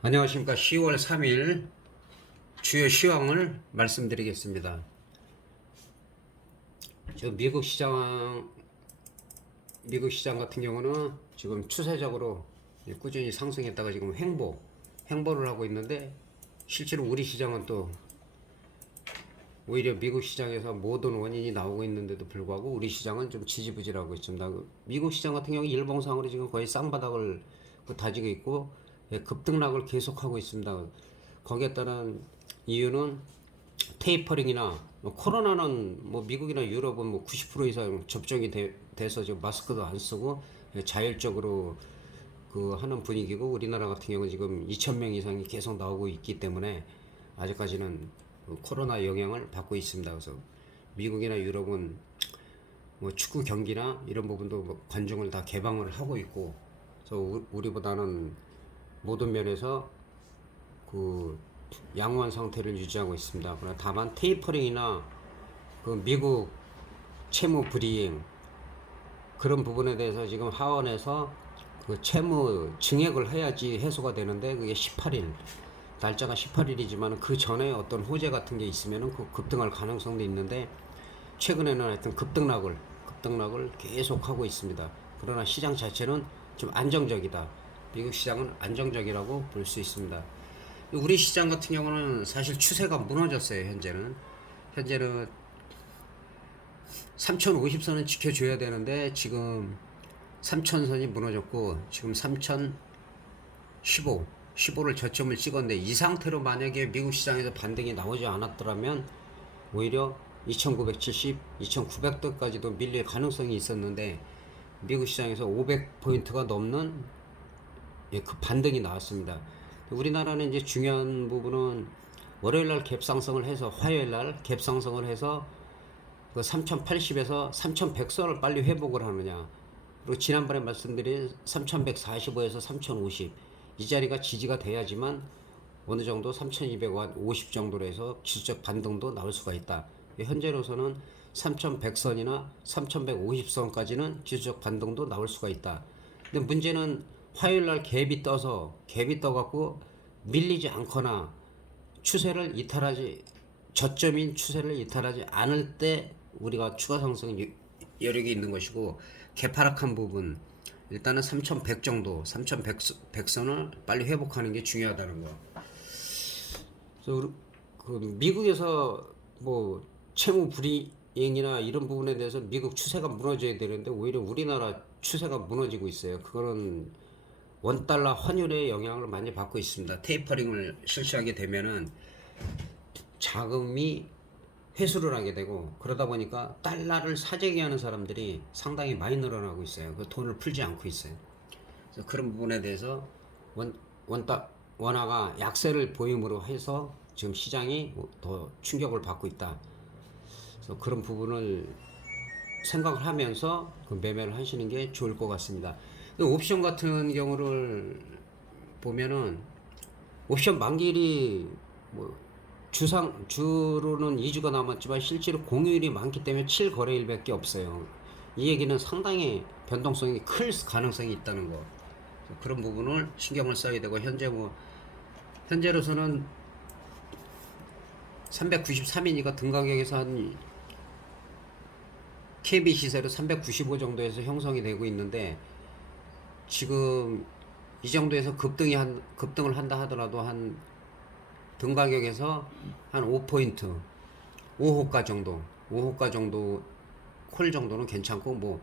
안녕하십니까. 10월 3일 주요 시황을 말씀드리겠습니다. 지금 미국 시장 같은 경우는 지금 추세적으로 꾸준히 상승했다가 지금 횡보를 하고 있는데, 실제로 우리 시장은 또 오히려 미국 시장에서 모든 원인이 나오고 있는데도 불구하고 우리 시장은 좀 지지부진하고 있습니다. 미국 시장 같은 경우 일봉상으로 지금 거의 쌍바닥을 다지고 있고, 급등락을 계속하고 있습니다. 거기에 따른 이유는 테이퍼링이나 코로나는 미국이나 유럽은 90% 이상 접종이 돼서 지금 마스크도 안 쓰고 자율적으로 하는 분위기고, 우리나라 같은 경우는 지금 2,000명 이상이 계속 나오고 있기 때문에 아직까지는 코로나 영향을 받고 있습니다. 그래서 미국이나 유럽은 축구 경기나 이런 부분도 관중을 다 개방을 하고 있고, 그래서 우리보다는 모든 면에서 양호한 상태를 유지하고 있습니다. 그러나 다만 테이퍼링이나 미국 채무 불이행 그런 부분에 대해서 지금 하원에서 채무 증액을 해야지 해소가 되는데, 그게 18일 날짜가 18일이지만 그 전에 어떤 호재 같은 게 있으면 급등할 가능성도 있는데, 최근에는 하여튼 급등락을 계속하고 있습니다. 그러나 시장 자체는 좀 안정적이다. 미국 시장은 안정적이라고 볼 수 있습니다. 우리 시장 같은 경우는 사실 추세가 무너졌어요. 현재는 3050선은 지켜줘야 되는데, 지금 3000선이 무너졌고 지금 3015를 저점을 찍었는데, 이 상태로 만약에 미국 시장에서 반등이 나오지 않았더라면 오히려 2970, 2900도까지도 밀릴 가능성이 있었는데, 미국 시장에서 500포인트가 넘는 그 반등이 나왔습니다. 우리나라는 이제 중요한 부분은 월요일날 갭상승을 해서 화요일날 갭상승을 해서 3080에서 3100선을 빨리 회복을 하느냐, 그리고 지난번에 말씀드린 3145에서 3050 이 자리가 지지가 돼야지만 어느 정도 3250 정도로 해서 지수적 반등도 나올 수가 있다. 현재로서는 3100선이나 3150선까지는 지수적 반등도 나올 수가 있다. 근데 문제는 화요일날 갭이 떠갖고 밀리지 않거나 저점인 추세를 이탈하지 않을 때 우리가 추가 상승 여력이 있는 것이고, 개파락한 부분 일단은 3100 정도, 3100선을 빨리 회복하는 게 중요하다는 거. 그래서 미국에서 채무 불이행이나 이런 부분에 대해서 미국 추세가 무너져야 되는데, 오히려 우리나라 추세가 무너지고 있어요. 그거는 원달러 환율의 영향을 많이 받고 있습니다. 테이퍼링을 실시하게 되면은 자금이 회수를 하게 되고, 그러다 보니까 달러를 사재기 하는 사람들이 상당히 많이 늘어나고 있어요. 그 돈을 풀지 않고 있어요. 그래서 그런 부분에 대해서 원화가 약세를 보임으로 해서 지금 시장이 더 충격을 받고 있다. 그래서 그런 부분을 생각을 하면서 매매를 하시는 게 좋을 것 같습니다. 옵션 같은 경우를 보면은 옵션 만기일이 주로는 2주가 남았지만 실제로 공휴일이 많기 때문에 7거래일밖에 없어요. 이 얘기는 상당히 변동성이 클 가능성이 있다는 거. 그런 부분을 신경을 써야 되고, 현재로서는 393이니까 등 가격에서 한 KB 시세로 395 정도에서 형성이 되고 있는데, 지금 이 정도에서 급등을 한다 하더라도 한 등 가격에서 한 5포인트, 5호가 정도 콜 정도는 괜찮고,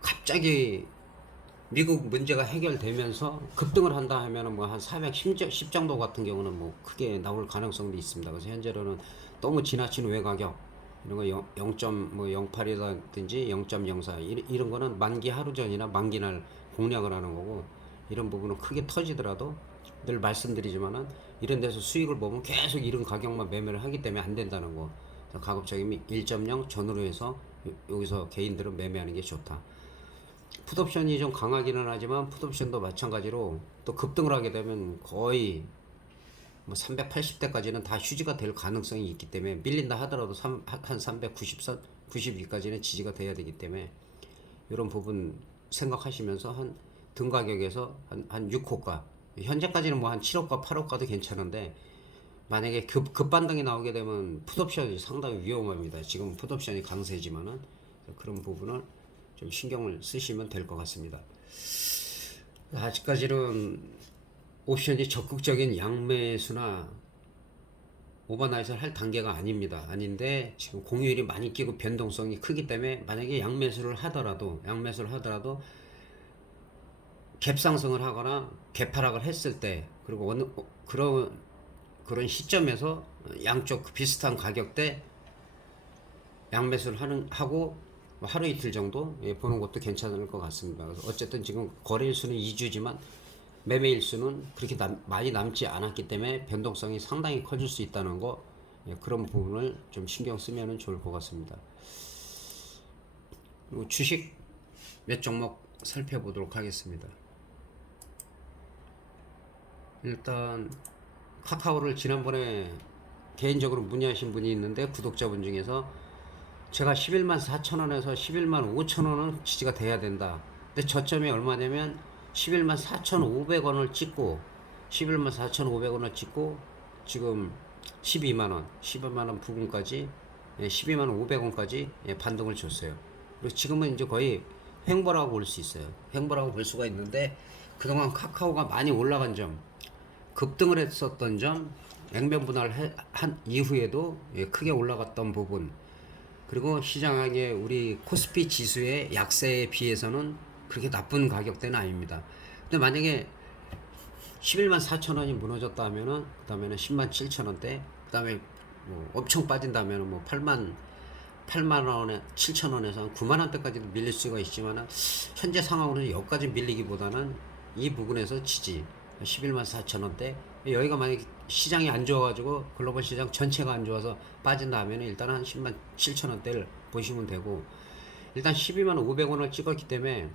갑자기 미국 문제가 해결되면서 급등을 한다 하면은 한 410 정도 같은 경우는 크게 나올 가능성도 있습니다. 그래서 현재로는 너무 지나친 외가격 이런 거 0.08이라든지 0.04 이런 거는 만기 하루 전이나 만기날 공략을 하는 거고, 이런 부분은 크게 터지더라도 늘 말씀드리지만은 이런 데서 수익을 보면 계속 이런 가격만 매매를 하기 때문에 안 된다는 거. 가급적이면 1.0 전후로 해서 여기서 개인들은 매매하는 게 좋다. 풋옵션이 좀 강하기는 하지만 풋옵션도 마찬가지로 또 급등을 하게 되면 거의 380대까지는 다 휴지가 될 가능성이 있기 때문에, 밀린다 하더라도 한 390선 92까지는 지지가 돼야 되기 때문에 이런 부분 생각하시면서 한 등 가격에서 한 6호가 현재까지는 뭐 한 7억과 8억가도 괜찮은데 만약에 급반등이 나오게 되면 풋옵션이 상당히 위험합니다. 지금 풋옵션이 강세지만은 그런 부분을 좀 신경을 쓰시면 될 것 같습니다. 아직까지는 옵션이 적극적인 양매수나 오버나잇을 할 단계가 아닙니다. 아닌데 지금 공휴일이 많이 끼고 변동성이 크기 때문에 만약에 양매수를 하더라도 갭 상승을 하거나 갭 하락을 했을 때 그리고 어느 그런 시점에서 양쪽 비슷한 가격대 양매수를 하고 하루 이틀 정도 보는 것도 괜찮을 것 같습니다. 그래서 어쨌든 지금 거래일수는 2주지만 매매일수는 그렇게 많이 남지 않았기 때문에 변동성이 상당히 커질 수 있다는 거, 그런 부분을 좀 신경 쓰면 좋을 것 같습니다. 그리고 주식 몇 종목 살펴보도록 하겠습니다. 일단 카카오를 지난번에 개인적으로 문의하신 분이 있는데 구독자분 중에서 제가 11만 4천원에서 11만 5천원은 지지가 돼야 된다. 근데 저점이 얼마냐면 11만 4,500원을 찍고 11만 4,500원을 찍고 지금 12만원 12만원 부근까지 12만 500원까지 반등을 줬어요. 그리고 지금은 이제 거의 횡보라고 볼 수 있어요. 횡보라고 볼 수가 있는데 그동안 카카오가 많이 올라간 점, 급등을 했었던 점, 액면 분할을 한 이후에도 크게 올라갔던 부분, 그리고 시장의 우리 코스피 지수의 약세에 비해서는 그렇게 나쁜 가격대는 아닙니다. 근데 만약에 11만 4천원이 무너졌다 하면은 그 다음에는 10만 7천원대, 그 다음에 뭐 엄청 빠진다면은 뭐 8만원에 7천원에서 9만원대까지도 밀릴 수가 있지만은 현재 상황으로는 여기까지 밀리기보다는 이 부분에서 지지 11만 4천원대, 여기가 만약에 시장이 안 좋아가지고 글로벌 시장 전체가 안 좋아서 빠진다 하면 일단 한 10만 7천원대를 보시면 되고, 일단 12만 500원을 찍었기 때문에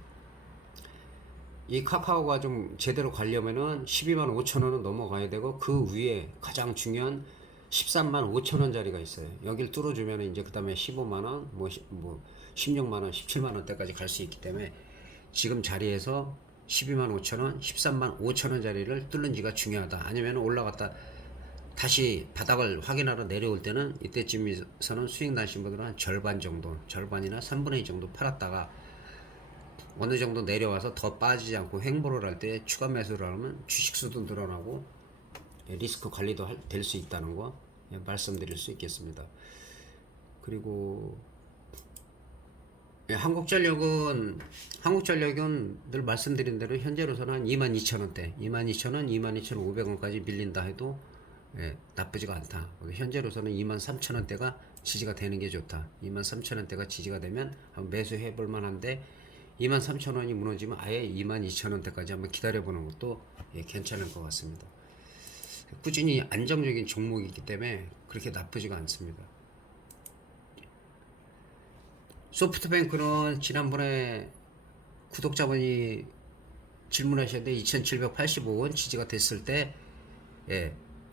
이 카카오가 좀 제대로 가려면은 12만 5천원은 넘어가야 되고, 그 위에 가장 중요한 13만 5천원 자리가 있어요. 여길 뚫어주면 이제 그 다음에 15만원, 뭐 16만원, 17만원대까지 갈 수 있기 때문에 지금 자리에서 12만 5천원, 13만 5천원 자리를 뚫는지가 중요하다. 아니면 올라갔다 다시 바닥을 확인하러 내려올 때는 이때쯤에서는 수익 나신 분들은 한 절반 정도, 절반이나 3분의 2 정도 팔았다가 어느 정도 내려와서 더 빠지지 않고 횡보를 할 때 추가 매수를 하면 주식수도 늘어나고 리스크 관리도 될 수 있다는 거 말씀드릴 수 있겠습니다. 그리고 한국전력은 늘 말씀드린 대로 현재로서는 한 22,000원대, 22,000원, 22,500원까지 밀린다 해도 나쁘지가 않다. 현재로서는 23,000원대가 지지가 되는 게 좋다. 23,000원대가 지지가 되면 한번 매수해 볼 만한데 23,000원이 무너지면 아예 22,000원대까지 한번 기다려 보는 것도 괜찮을 것 같습니다. 꾸준히 안정적인 종목이기 때문에 그렇게 나쁘지가 않습니다. 소프트뱅크는 지난번에 구독자분이 질문하셨는데 2785원 지지가 됐을 때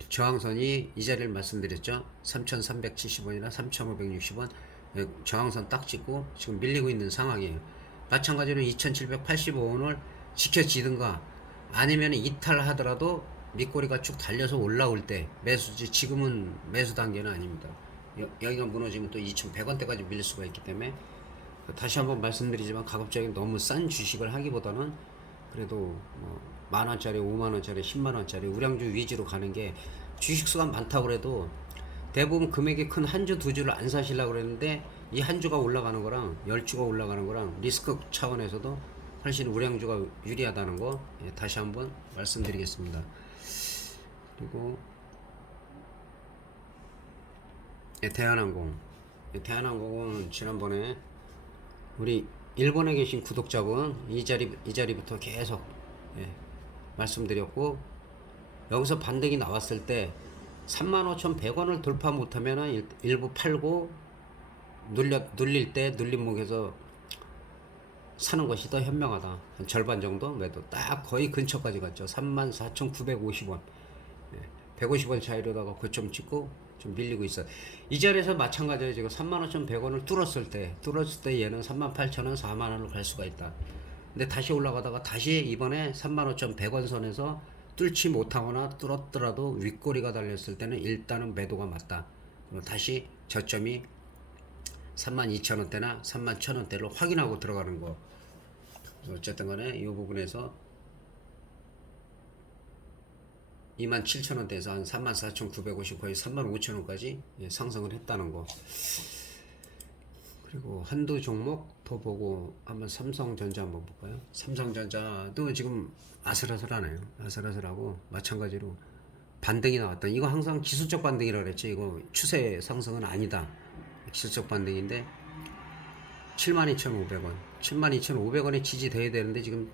저항선이 이 자리를 말씀드렸죠. 3370원이나 3560원 저항선 딱 찍고 지금 밀리고 있는 상황이에요. 마찬가지로 2785원을 지켜지든가 아니면 이탈하더라도 밑꼬리가 쭉 달려서 올라올 때 매수지, 지금은 매수 단계는 아닙니다. 여기가 무너지면 또 2100원대까지 밀릴 수가 있기 때문에 다시 한번 말씀드리지만 가급적이 너무 싼 주식을 하기보다는 그래도 만원짜리, 5만원짜리, 10만원짜리 우량주 위주로 가는 게, 주식수가 많다고 그래도 대부분 금액이 큰 한 주, 두 주를 안 사시려고 그랬는데 이 한 주가 올라가는 거랑 10주가 올라가는 거랑 리스크 차원에서도 훨씬 우량주가 유리하다는 거 다시 한번 말씀드리겠습니다. 그리고 대한항공은 지난번에 우리 일본에 계신 구독자분 이 자리부터 계속 말씀드렸고, 여기서 반등이 나왔을 때 35,100원을 돌파 못하면은 일부 팔고 눌릴 때 눌림목에서 사는 것이 더 현명하다. 한 절반 정도 매도, 딱 거의 근처까지 갔죠. 34,950원 150원 차이로다가 고점 찍고 좀 밀리고 있어요. 이 자리에서 마찬가지로 지금 35,100원을 뚫었을 때 얘는 38,000원, 4만원을 갈 수가 있다. 근데 다시 올라가다가 다시 이번에 35,100원 선에서 뚫지 못하거나 뚫었더라도 윗꼬리가 달렸을 때는 일단은 매도가 맞다. 그리고 다시 저점이 32,000원대나 31,000원대를 확인하고 들어가는 거. 어쨌든 간에 이 부분에서 27,000원대에서 한 34,950 거의 35,000원까지 상승을 했다는 거. 그리고 한두 종목 더 보고 한번 삼성전자 한번 볼까요? 삼성전자도 지금 아슬아슬하네요. 아슬아슬하고 마찬가지로 반등이 나왔다. 이거 항상 기술적 반등이라고 그랬죠. 이거 추세 상승은 아니다. 기술적 반등인데 72,500원 72,500원에 지지돼야 되는데 지금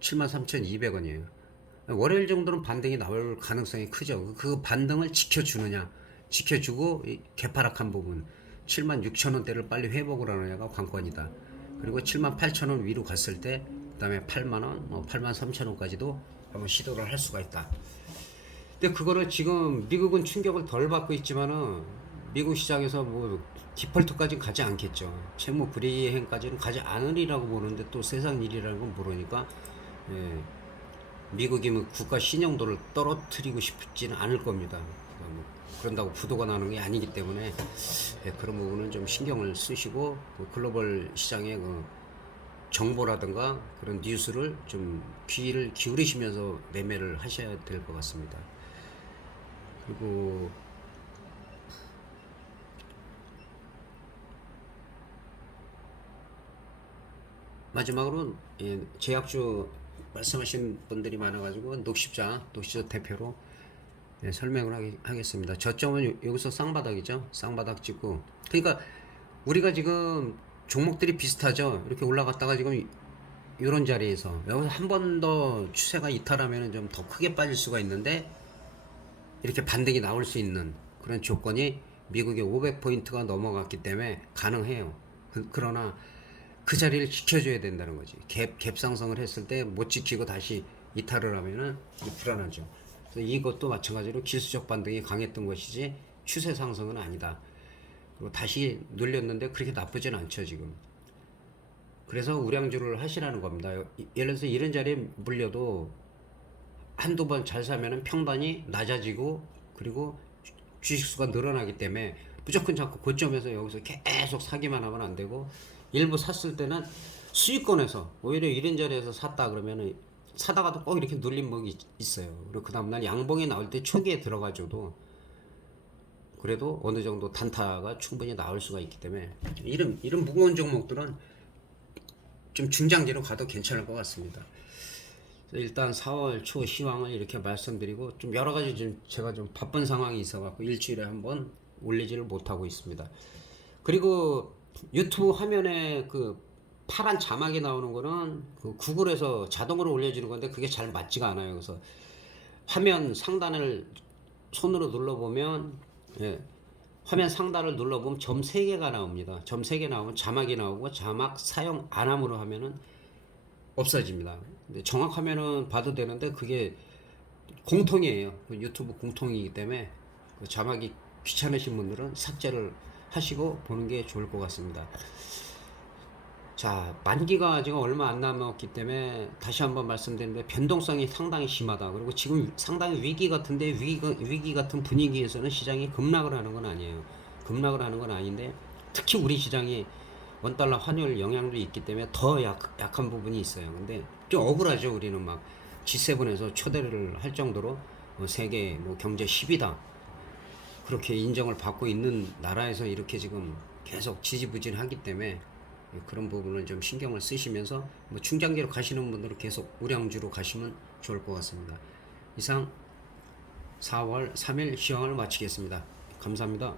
73,200원이에요. 월요일 정도는 반등이 나올 가능성이 크죠. 그 반등을 지켜주느냐, 지켜주고 개파락한 부분 76,000원대를 빨리 회복을 하느냐가 관건이다. 그리고 78,000원 위로 갔을 때 그 다음에 8만원, 83,000원까지도 한번 시도를 할 수가 있다. 근데 그거를 지금 미국은 충격을 덜 받고 있지만은 미국 시장에서 뭐 디폴트까지 가지 않겠죠. 채무 불이행까지는 가지 않으리라고 보는데 또 세상 일이라는 건 모르니까 미국이 뭐 국가 신용도를 떨어뜨리고 싶지는 않을 겁니다. 그런다고 부도가 나는 게 아니기 때문에 그런 부분은 좀 신경을 쓰시고 그 글로벌 시장의 그 정보라든가 그런 뉴스를 좀 귀를 기울이시면서 매매를 하셔야 될 것 같습니다. 그리고 마지막으로 제약주 말씀하신 분들이 많아가지고 녹십자 대표로 설명을 하겠습니다. 저점은 여기서 쌍바닥이죠. 쌍바닥 찍고 그러니까 우리가 지금 종목들이 비슷하죠. 이렇게 올라갔다가 지금 이런 자리에서 여기서 한 번 더 추세가 이탈하면 좀 더 크게 빠질 수가 있는데 이렇게 반등이 나올 수 있는 그런 조건이 미국의 500포인트가 넘어갔기 때문에 가능해요. 그러나 그 자리를 지켜줘야 된다는 거지. 갭 상승을 했을 때 못 지키고 다시 이탈을 하면은 불안하죠. 그래서 이것도 마찬가지로 기술적 반등이 강했던 것이지 추세 상승은 아니다. 그리고 다시 눌렸는데 그렇게 나쁘진 않죠 지금. 그래서 우량주를 하시라는 겁니다. 예를 들어서 이런 자리에 물려도 한두 번 잘 사면은 평단이 낮아지고 그리고 주식수가 늘어나기 때문에 무조건 자꾸 고점에서 여기서 계속 사기만 하면 안 되고 일부 샀을 때는 수익권에서 오히려 이런 자리에서 샀다 그러면은 사다가도 꼭 이렇게 눌린 먹이 있어요. 그리고 그 다음날 양봉이 나올 때 초기에 들어가줘도 그래도 어느 정도 단타가 충분히 나올 수가 있기 때문에 이런 무거운 종목들은 좀 중장기로 가도 괜찮을 것 같습니다. 일단 4월 초 시황을 이렇게 말씀드리고 좀 여러 가지 좀 제가 좀 바쁜 상황이 있어갖고 일주일에 한번 올리지를 못하고 있습니다. 그리고 유튜브 화면에 그 파란 자막이 나오는 거는 그 구글에서 자동으로 올려주는 건데 그게 잘 맞지가 않아요. 그래서 화면 상단을 손으로 눌러보면 화면 상단을 눌러보면 점 3개가 나옵니다. 점 3개 나오면 자막이 나오고 자막 사용 안함으로 하면은 없어집니다. 근데 정확하면은 봐도 되는데 그게 공통이에요. 유튜브 공통이기 때문에 그 자막이 귀찮으신 분들은 삭제를 하시고 보는 게 좋을 것 같습니다. 자, 만기가 지금 얼마 안 남았기 때문에 다시 한번 말씀드리는데 변동성이 상당히 심하다. 그리고 지금 상당히 위기 같은데 위기 같은 분위기에서는 시장이 급락을 하는 건 아니에요. 급락을 하는 건 아닌데 특히 우리 시장이 원달러 환율 영향도 있기 때문에 더 약한 부분이 있어요. 근데 좀 억울하죠. 우리는 막 G7에서 초대를 할 정도로 세계 경제 10위다 그렇게 인정을 받고 있는 나라에서 이렇게 지금 계속 지지부진하기 때문에 그런 부분을 좀 신경을 쓰시면서 중장기로 가시는 분들은 계속 우량주로 가시면 좋을 것 같습니다. 이상 4월 3일 시황을 마치겠습니다. 감사합니다.